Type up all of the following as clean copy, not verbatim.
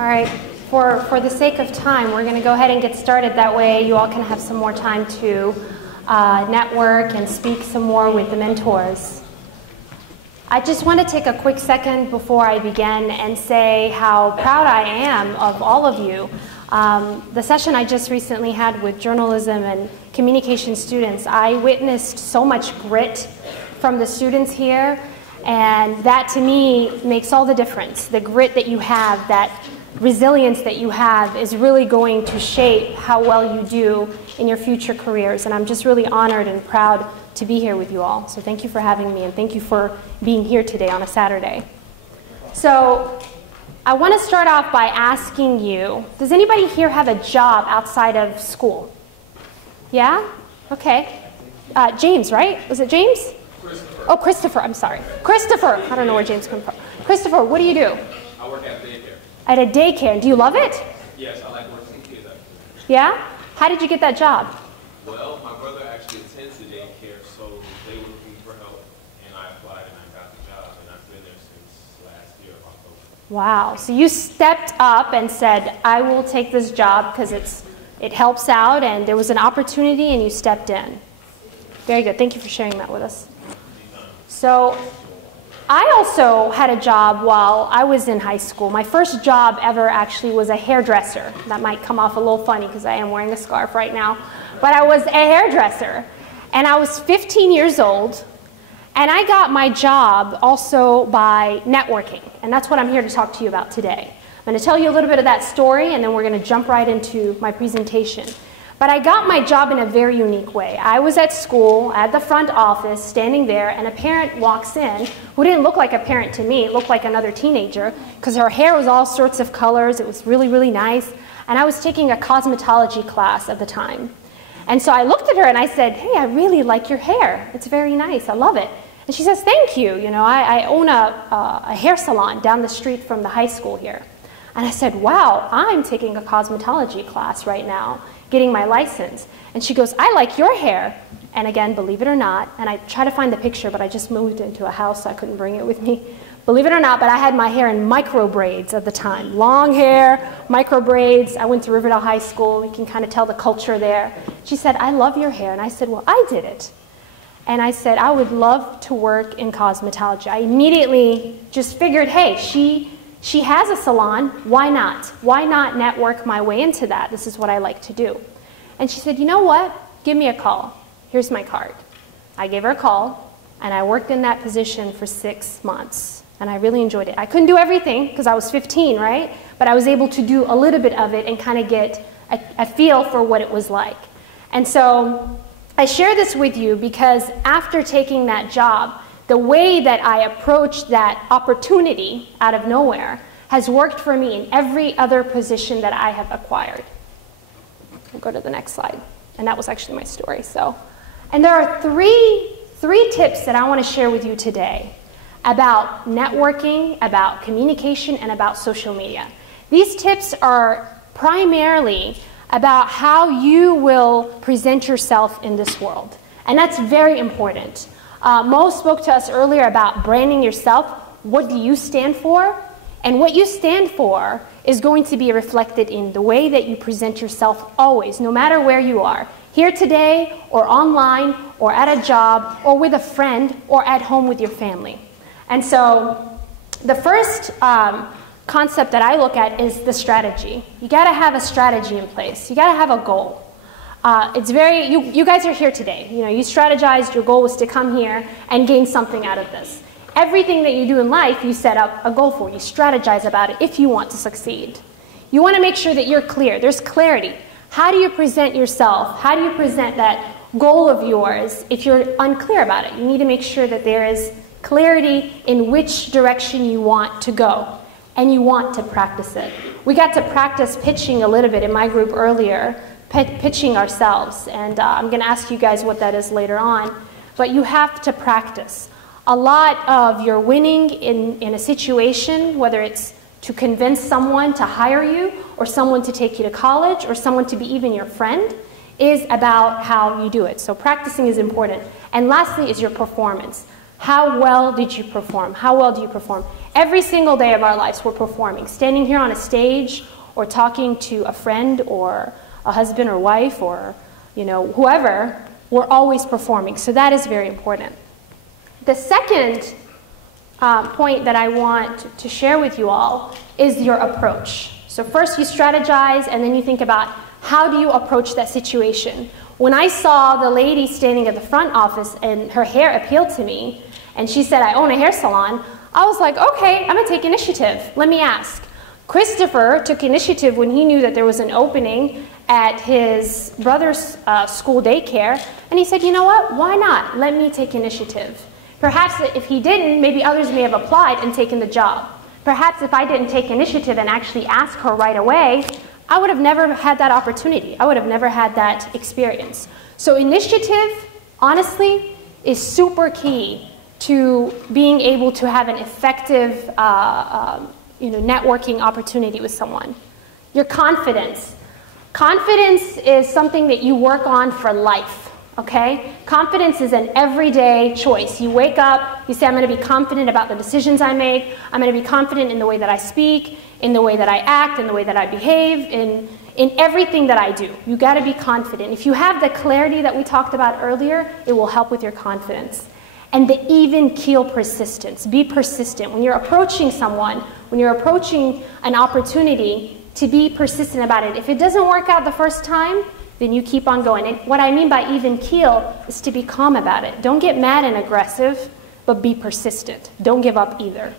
All right, for the sake of time, we're going to go ahead and get started. That way you all can have some more time to network and speak some more with the mentors. I just want to take a quick second before I begin and say how proud I am of all of you. The session I just recently had with journalism and communication students, I witnessed so much grit from the students here, and that to me makes all the difference. The grit that you have, that resilience that you have is really going to shape how well you do in your future careers, and I'm just really honored and proud to be here with you all. So thank you for having me, and thank you for being here today on a Saturday. So I want to start off by asking you, does anybody here have a job outside of school? Yeah? Okay. James, right? Was it James? Christopher. Oh, Christopher, I'm sorry. Christopher. I don't know where James came from. Christopher, what do you do? I work at daycare. At a daycare. Do you love it? Yes, I like working with kids, actually. Yeah? How did you get that job? Well, my brother actually attends the daycare, so they were looking for help, and I applied and I got the job, and I've been there since last year of October. Wow. So you stepped up and said, I will take this job because it helps out, and there was an opportunity, and you stepped in. Very good. Thank you for sharing that with us. So I also had a job while I was in high school. My first job ever actually was a hairdresser. That might come off a little funny because I am wearing a scarf right now. But I was a hairdresser. And I was 15 years old. And I got my job also by networking. And that's what I'm here to talk to you about today. I'm going to tell you a little bit of that story, and then we're going to jump right into my presentation. But I got my job in a very unique way. I was at school, at the front office, standing there, and a parent walks in who didn't look like a parent to me. It looked like another teenager because her hair was all sorts of colors. It was really, really nice. And I was taking a cosmetology class at the time. And so I looked at her and I said, hey, I really like your hair. It's very nice. I love it. And she says, thank you. You know, I own a hair salon down the street from the high school here. And I said, wow, I'm taking a cosmetology class right now, getting my license. And she goes, I like your hair. And again, believe it or not, and I try to find the picture, but I just moved into a house, so I couldn't bring it with me. Believe it or not, but I had my hair in micro braids at the time. Long hair, micro braids. I went to Riverdale High School. You can kind of tell the culture there. She said, I love your hair. And I said, well, I did it. And I said, I would love to work in cosmetology. I immediately just figured, hey, she has a salon, why not? Why not network my way into that? This is what I like to do. And she said, you know what? Give me a call. Here's my card. I gave her a call, and I worked in that position for 6 months. And I really enjoyed it. I couldn't do everything because I was 15, right? But I was able to do a little bit of it and kind of get a feel for what it was like. And so I share this with you because after taking that job, the way that I approached that opportunity out of nowhere has worked for me in every other position that I have acquired. We'll go to the next slide. And that was actually my story. And there are three tips that I want to share with you today about networking, about communication, and about social media. These tips are primarily about how you will present yourself in this world. And that's very important. Mo spoke to us earlier about branding yourself. What do you stand for? And what you stand for is going to be reflected in the way that you present yourself always, no matter where you are. Here today, or online, or at a job, or with a friend, or at home with your family. And so the first concept that I look at is the strategy. You got to have a strategy in place. You got to have a goal. You guys are here today. You know, you strategized, your goal was to come here and gain something out of this. Everything that you do in life, you set up a goal for. You strategize about it if you want to succeed. You want to make sure that you're clear. There's clarity. How do you present yourself? How do you present that goal of yours if you're unclear about it? You need to make sure that there is clarity in which direction you want to go, and you want to practice it. We got to practice pitching a little bit in my group earlier, pitching ourselves, and I'm going to ask you guys what that is later on, but you have to practice. A lot of your winning in a situation, whether it's to convince someone to hire you, or someone to take you to college, or someone to be even your friend, is about how you do it. So practicing is important. And lastly is your performance. How well did you perform? How well do you perform? Every single day of our lives, we're performing. Standing here on a stage or talking to a friend or a husband or wife or, whoever, we're always performing. So that is very important. The second point that I want to share with you all is your approach. So first you strategize, and then you think about how do you approach that situation. When I saw the lady standing at the front office and her hair appealed to me, and she said, I own a hair salon, I was like, okay, I'm going to take initiative. Let me ask. Christopher took initiative when he knew that there was an opening at his brother's school daycare, and he said, you know what, why not? Let me take initiative. Perhaps if he didn't, maybe others may have applied and taken the job. Perhaps if I didn't take initiative and actually ask her right away, I would have never had that opportunity. I would have never had that experience. So initiative, honestly, is super key to being able to have an effective networking opportunity with someone. Your confidence. Confidence is something that you work on for life, okay? Confidence is an everyday choice. You wake up, you say, I'm going to be confident about the decisions I make. I'm going to be confident in the way that I speak, in the way that I act, in the way that I behave, in everything that I do. You got to be confident. If you have the clarity that we talked about earlier, it will help with your confidence. And the even keel persistence. Be persistent. When you're approaching someone, when you're approaching an opportunity, to be persistent about it. If it doesn't work out the first time, then you keep on going. And what I mean by even keel is to be calm about it. Don't get mad and aggressive, but be persistent. Don't give up either.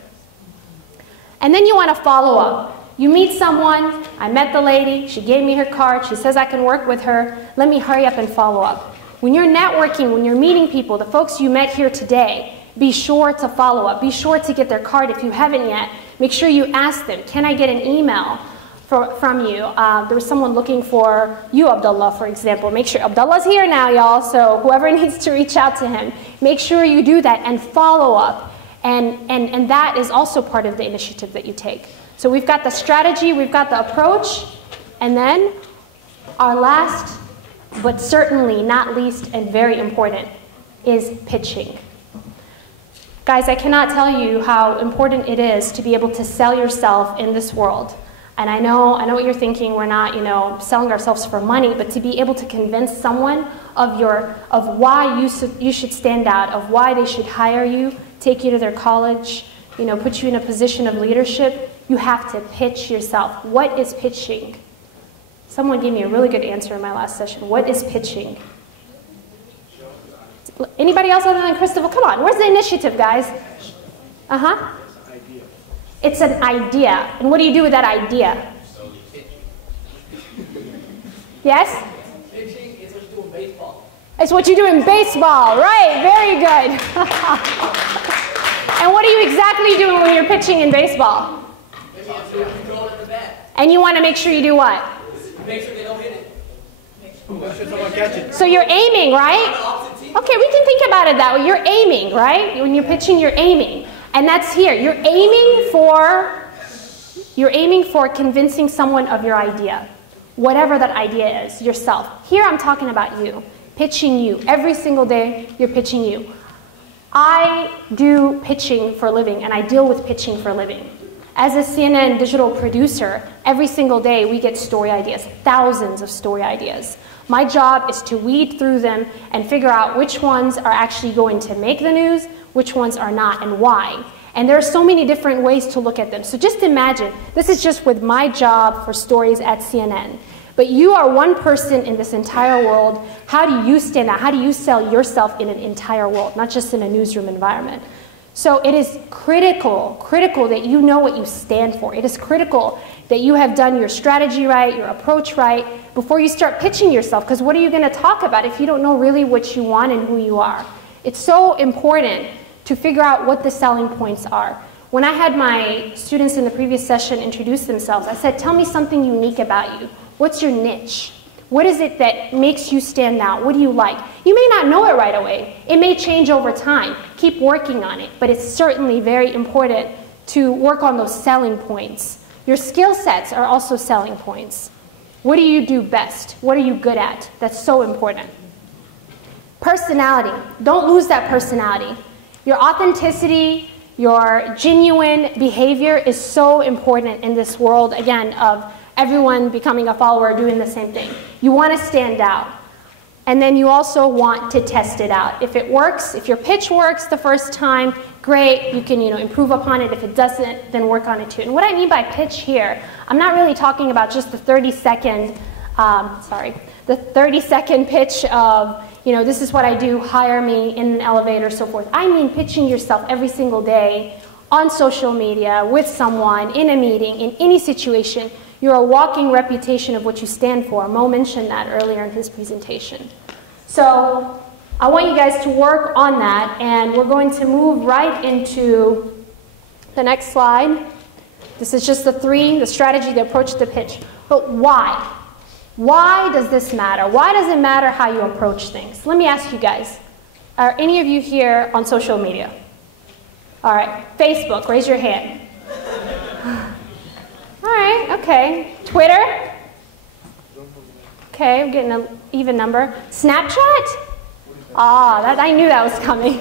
And then you want to follow up. You meet someone, I met the lady, she gave me her card, she says I can work with her, let me hurry up and follow up. When you're networking, when you're meeting people, the folks you met here today, be sure to follow up. Be sure to get their card if you haven't yet. Make sure you ask them, can I get an email from you? There was someone looking for you, Abdullah, for example. Make sure, Abdullah's here now, y'all, so whoever needs to reach out to him, make sure you do that and follow up. And that is also part of the initiative that you take. So we've got the strategy, we've got the approach, and then our last, but certainly not least and very important, is pitching. Guys, I cannot tell you how important it is to be able to sell yourself in this world. And I know what you're thinking, we're not, selling ourselves for money, but to be able to convince someone of why you should stand out, of why they should hire you, take you to their college, put you in a position of leadership, you have to pitch yourself. What is pitching? Someone gave me a really good answer in my last session. What is pitching? Anybody else other than Christopher? Come on, where's the initiative, guys? Uh-huh. It's an idea. And what do you do with that idea? Yes? Pitching is what you do in baseball. It's what you do in baseball, right? Very good. And what are you exactly doing when you're pitching in baseball? And you want to make sure you do what? Make sure they don't hit it. Make sure someone catches it. So you're aiming, right? Okay, we can think about it that way. You're aiming, right? When you're pitching, you're aiming. And that's here. You're aiming for convincing someone of your idea. Whatever that idea is, yourself. Here I'm talking about you. Pitching you. Every single day, you're pitching you. I do pitching for a living, and I deal with pitching for a living. As a CNN digital producer, every single day we get story ideas, thousands of story ideas. My job is to weed through them and figure out which ones are actually going to make the news, which ones are not, and why. And there are so many different ways to look at them. So just imagine, this is just with my job for stories at CNN. But you are one person in this entire world. How do you stand out? How do you sell yourself in an entire world, not just in a newsroom environment? So it is critical that you know what you stand for. It is critical that you have done your strategy right, your approach right, before you start pitching yourself. Because what are you going to talk about if you don't know really what you want and who you are? It's so important to figure out what the selling points are. When I had my students in the previous session introduce themselves, I said, tell me something unique about you. What's your niche? What is it that makes you stand out? What do you like? You may not know it right away. It may change over time. Keep working on it. But it's certainly very important to work on those selling points. Your skill sets are also selling points. What do you do best? What are you good at? That's so important. Personality. Don't lose that personality. Your authenticity, your genuine behavior is so important in this world, again, of everyone becoming a follower, doing the same thing. You want to stand out. And then you also want to test it out. If it works, if your pitch works the first time, great, you can improve upon it. If it doesn't, then work on it too. And what I mean by pitch here, I'm not really talking about just the 30-second, the 30-second pitch of, this is what I do, hire me in an elevator, so forth. I mean pitching yourself every single day on social media, with someone, in a meeting, in any situation. You're a walking reputation of what you stand for. Mo mentioned that earlier in his presentation. So I want you guys to work on that, and we're going to move right into the next slide. This is just the strategy, the approach, the pitch. But why? Why does this matter? Why does it matter how you approach things? Let me ask you guys. Are any of you here on social media? All right. Facebook, raise your hand. All right, okay. Twitter? Okay, I'm getting an even number. Snapchat? I knew that was coming.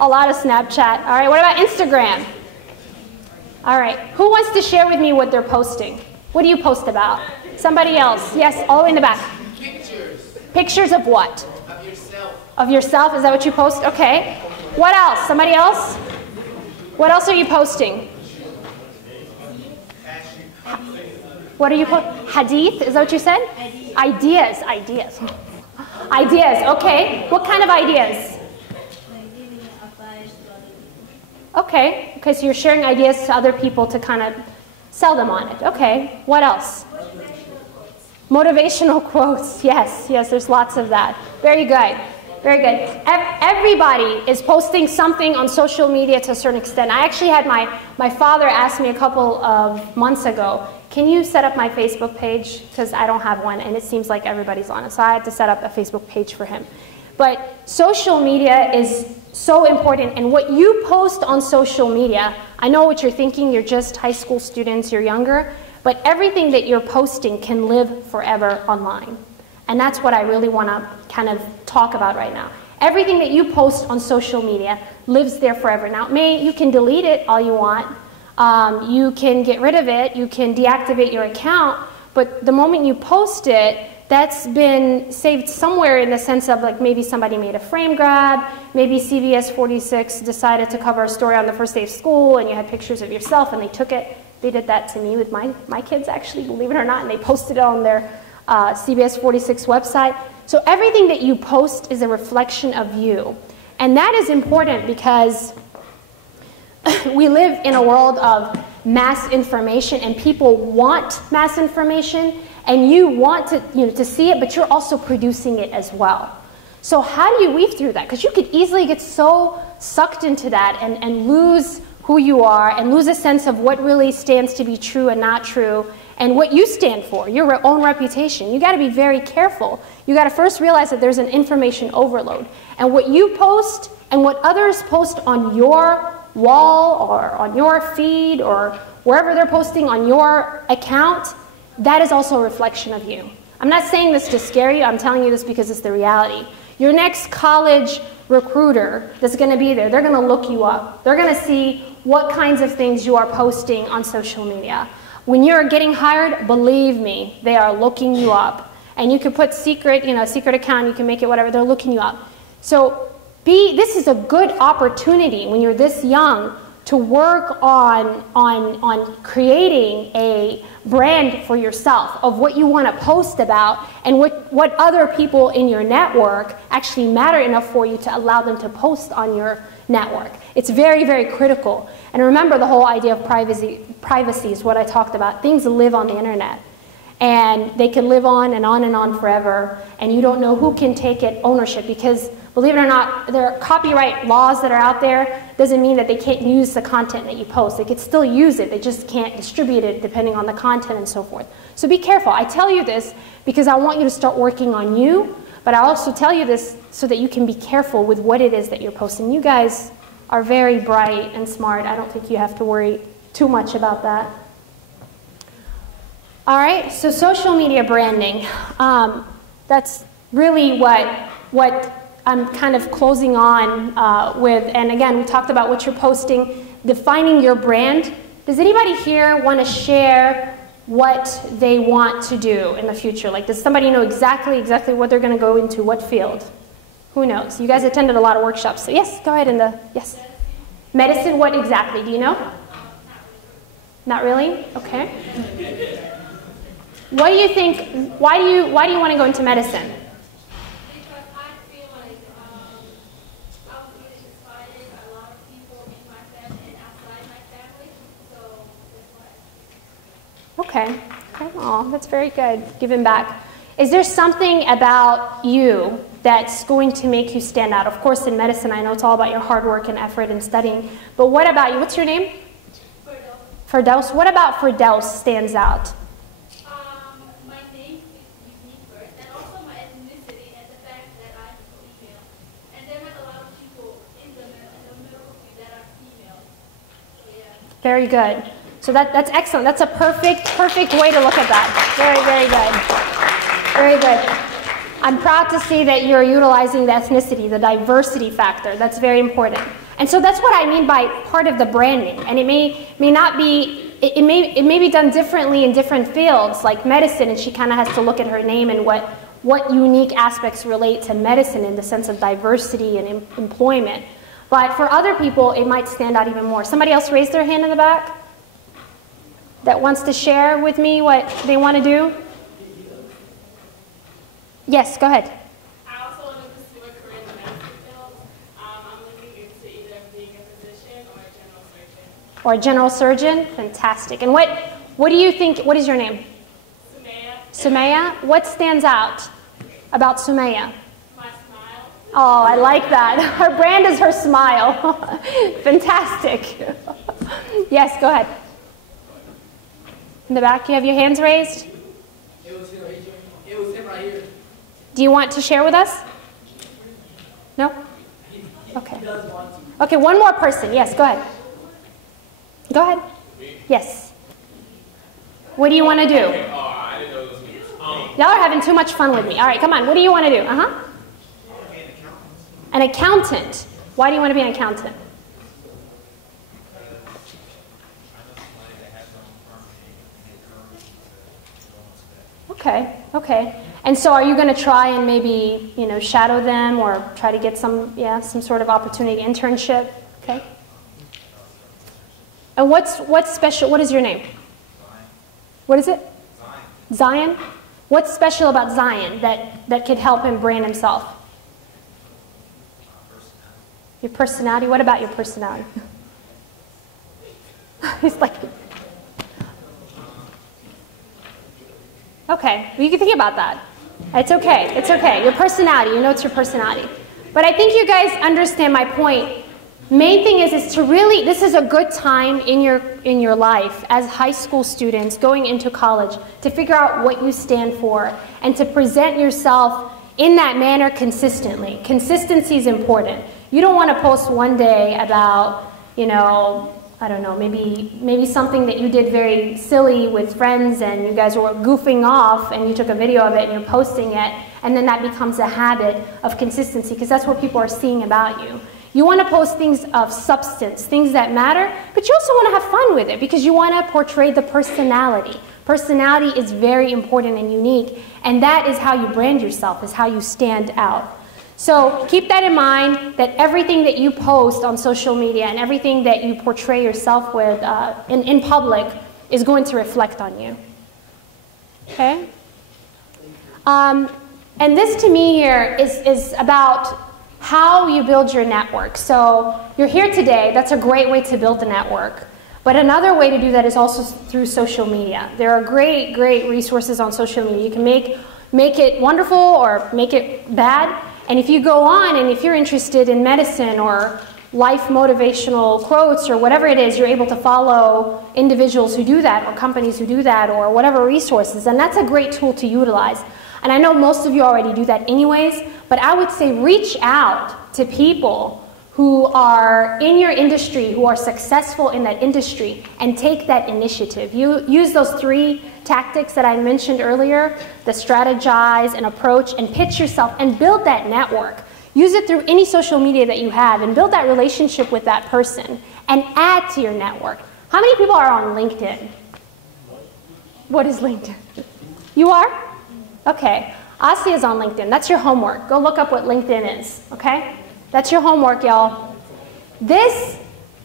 A lot of Snapchat. All right, what about Instagram? All right, who wants to share with me what they're posting? What do you post about? Somebody else. Yes, all the way in the back. Pictures. Pictures of what? Of yourself. Of yourself? Is that what you post? Okay. What else? Somebody else? What else are you posting? What are you posting? Hadith? Is that what you said? Ideas. Ideas. Ideas. Okay. What kind of ideas? Okay. Okay, so you're sharing ideas to other people to kind of sell them on it. Okay. What else? Motivational quotes. Yes, there's lots of that. Very good. Very good. Everybody is posting something on social media to a certain extent. I actually had my father ask me a couple of months ago, can you set up my Facebook page? Because I don't have one, and it seems like everybody's on it. So I had to set up a Facebook page for him. But social media is so important, and what you post on social media, I know what you're thinking, you're just high school students, you're younger, but everything that you're posting can live forever online. And that's what I really want to kind of talk about right now. Everything that you post on social media lives there forever. Now, you can delete it all you want. You can get rid of it. You can deactivate your account. But the moment you post it, that's been saved somewhere in the sense of like maybe somebody made a frame grab. Maybe CVS 46 decided to cover a story on the first day of school, and you had pictures of yourself, and they took it. They did that to me with my kids, actually, believe it or not, and they posted it on their CBS 46 website. So everything that you post is a reflection of you. And that is important because we live in a world of mass information, and people want mass information, and you want to see it, but you're also producing it as well. So how do you weave through that? Because you could easily get so sucked into that and lose who you are and lose a sense of what really stands to be true and not true, and what you stand for, your own reputation. You got to be very careful. You got to first realize that there's an information overload. And what you post and what others post on your wall or on your feed or wherever they're posting on your account, that is also a reflection of you. I'm not saying this to scare you. I'm telling you this because it's the reality. Your next college recruiter that's going to be there, they're going to look you up. They're going to see what kinds of things you are posting on social media. When you're getting hired, believe me, they are looking you up. And you can put secret account, you can make it whatever, they're looking you up. So this is a good opportunity when you're this young to work on creating a brand for yourself of what you want to post about and what other people in your network actually matter enough for you to allow them to post on your network. It's very, very critical. And remember, the whole idea of privacy is what I talked about. Things live on the internet, and they can live on and on forever, and you don't know who can take it ownership, because believe it or not, there are copyright laws that are out there. Doesn't mean that they can't use the content that you post. They could still use it. They just can't distribute it depending on the content and so forth. So be careful. I tell you this because I want you to start working on you, but I also tell you this so that you can be careful with what it is that you're posting. You guys are very bright and smart. I don't think you have to worry too much about that. All right, so social media branding. That's really what I'm kind of closing on with, and again, we talked about what you're posting, defining your brand. Does anybody here want to share what they want to do in the future? Like, does somebody know exactly what they're going to go into, what field? Who knows? You guys attended a lot of workshops. So yes, go ahead. Yes. Medicine, what exactly? Do you know? Not really? Okay. What do you think, why do you want to go into medicine? Because I feel like I was being inspired by a lot of people in my family and outside my family, so that's why. Okay. Oh, that's very good. Giving back. Is there something about you that's going to make you stand out? Of course, in medicine, I know it's all about your hard work and effort and studying. But what about you? What's your name? Firdaus. What about Firdaus stands out? My name is unique first, and also my ethnicity and the fact that I'm female. And there are a lot of people in the middle that are female. So, yeah. Very good. So that's excellent. That's a perfect way to look at that. Very, very good. Very good. I'm proud to see that you're utilizing the ethnicity, the diversity factor. That's very important. And so that's what I mean by part of the branding. And it may not be, it may be done differently in different fields, like medicine, and she kind of has to look at her name and what unique aspects relate to medicine in the sense of diversity and employment. But for other people, it might stand out even more. Somebody else raised their hand in the back that wants to share with me what they want to do? Yes, go ahead. I also want to pursue a career in the medicine field. I'm looking into either being a physician or a general surgeon. Or a general surgeon? Fantastic. And what do you think, what is your name? Sumaya. Sumaya? What stands out about Sumaya? My smile. Oh, I like that. Her brand is her smile. Fantastic. Yes, go ahead. In the back, you have your hands raised? It was him right here. Do you want to share with us? No? Okay. Okay, one more person. Yes, go ahead. Go ahead. Yes. What do you want to do? I didn't know it was me. Y'all are having too much fun with me. All right, come on. What do you want to do? An accountant. Why do you want to be an accountant? Okay, okay. And so are you going to try and maybe, shadow them or try to get some sort of opportunity, internship? Okay. And what's special? What is your name? What is it? Zion. What's special about Zion that could help him brand himself? Your personality? What about your personality? He's like... Okay, well, you can think about that. It's okay, it's okay. Your personality, it's your personality. But I think you guys understand my point. Main thing is to really, this is a good time in your life as high school students going into college to figure out what you stand for and to present yourself in that manner consistently. Consistency is important. You don't want to post one day about, I don't know, maybe something that you did very silly with friends and you guys were goofing off and you took a video of it and you're posting it, and then that becomes a habit of consistency because that's what people are seeing about you. You want to post things of substance, things that matter, but you also want to have fun with it because you want to portray the personality. Personality is very important and unique, and that is how you brand yourself, is how you stand out. So keep that in mind, that everything that you post on social media and everything that you portray yourself with in public is going to reflect on you. Okay? And this to me here is about how you build your network. So you're here today, that's a great way to build a network. But another way to do that is also through social media. There are great resources on social media. You can make it wonderful or make it bad. And if you go on and if you're interested in medicine or life motivational quotes or whatever it is, you're able to follow individuals who do that or companies who do that or whatever resources. And that's a great tool to utilize. And I know most of you already do that anyways, but I would say reach out to people who are in your industry, who are successful in that industry, and take that initiative. You use those 3 tactics that I mentioned earlier, the strategize and approach and pitch yourself and build that network. Use it through any social media that you have and build that relationship with that person and add to your network. How many people are on LinkedIn? What is LinkedIn? You are? Okay. Asi is on LinkedIn. That's your homework. Go look up what LinkedIn is, okay? That's your homework, y'all. This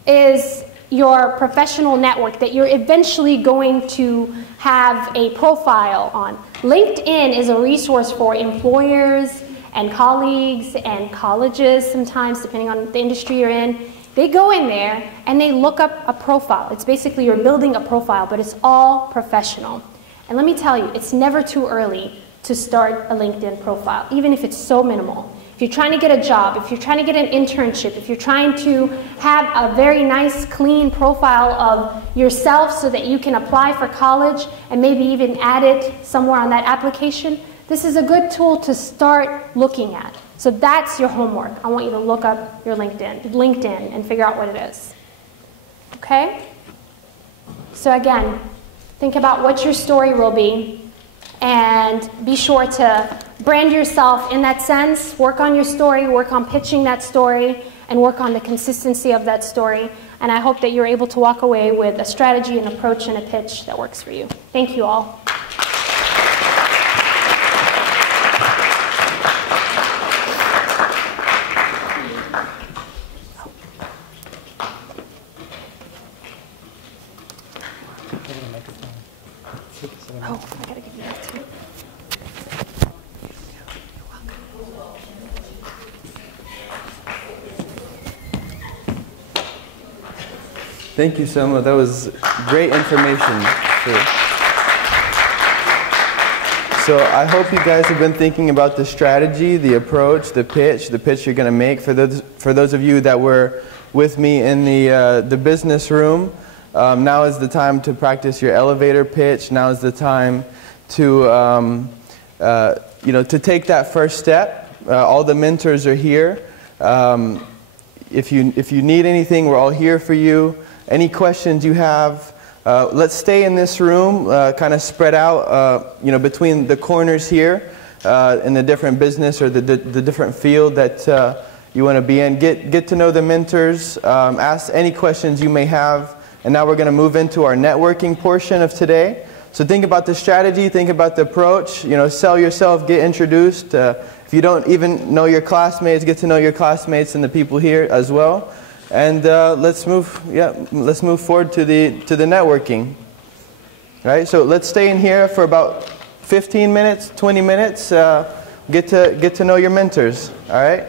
is your professional network that you're eventually going to have a profile on. LinkedIn is a resource for employers and colleagues and colleges sometimes, depending on the industry you're in. They go in there and they look up a profile. It's basically you're building a profile, but it's all professional. And let me tell you, it's never too early to start a LinkedIn profile, even if it's so minimal. If you're trying to get a job, if you're trying to get an internship, if you're trying to have a very nice, clean profile of yourself so that you can apply for college and maybe even add it somewhere on that application, this is a good tool to start looking at. So that's your homework. I want you to look up your LinkedIn and figure out what it is. Okay? So again, think about what your story will be and be sure to brand yourself in that sense. Work on your story, work on pitching that story, and work on the consistency of that story. And I hope that you're able to walk away with a strategy, an approach, and a pitch that works for you. Thank you all. Oh, I gotta give you that too. Thank you, Selma. That was great information. So I hope you guys have been thinking about the strategy, the approach, the pitch you're going to make. For those of you that were with me in the business room, now is the time to practice your elevator pitch. Now is the time to to take that first step. All the mentors are here. If you need anything, we're all here for you. Any questions you have, let's stay in this room, kind of spread out, between the corners here in the different business or the different field that you want to be in. Get to know the mentors. Ask any questions you may have. And now we're going to move into our networking portion of today. So think about the strategy, think about the approach, sell yourself, get introduced. If you don't even know your classmates, get to know your classmates and the people here as well. And let's move forward to the networking. All right, so let's stay in here for about 15 minutes, 20 minutes. Get to know your mentors. All right.